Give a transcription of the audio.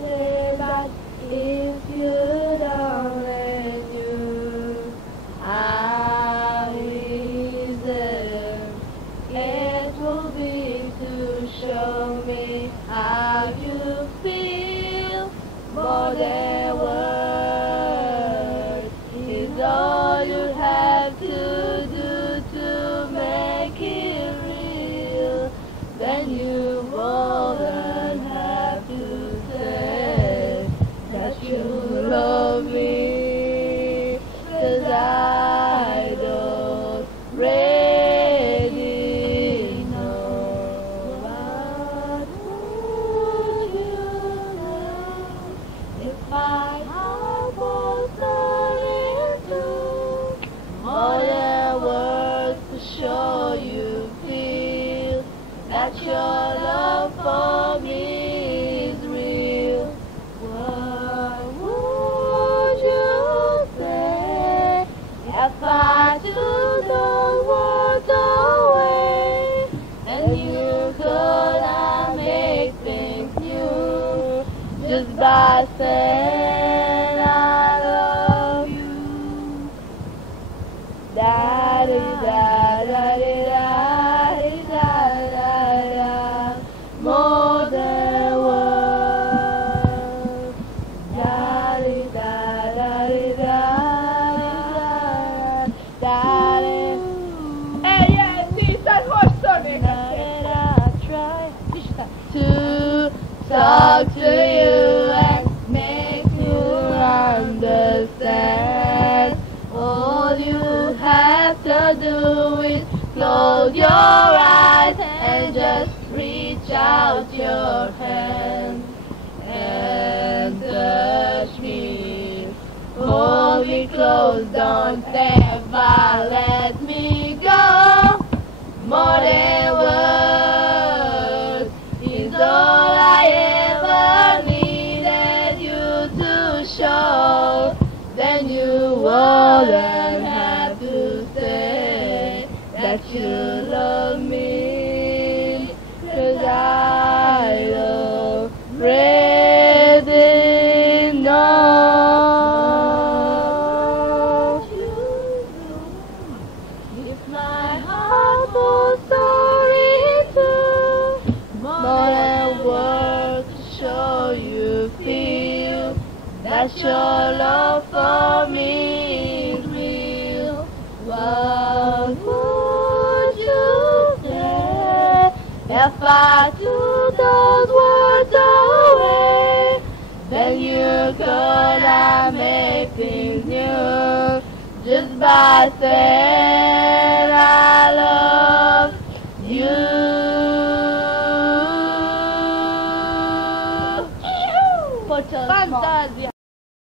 say, but if you don't let you, how easy it will be to show me how you feel. More than words is all you have to do to make it real. Then you won't have to say that you love me, 'cause I don't really know. What would you know if my heart was turning to more than words to show you feel that your love for me is real? What would you say if I took those words away and you could not make things new just by saying I love you? Da-di-da-da-di-da-di-da-di-da-da-da. More than words. Da-di-da-da-di-da-di-da-da-da. Hey, yeah, tisztelt, hogy szólnék ezt? Try to talk to you and make you understand. All you have to do is close your eyes and just reach out your hand and touch me. Hold me close, don't ever let me go. More than words is all I ever needed you to show. Then you wouldn't have to say that you love me, 'cause I already know. If my heart was sorry too, more than words to show you feel that your love for me is real. What would you say if I took those words away? Then you could not make things new just by saying I love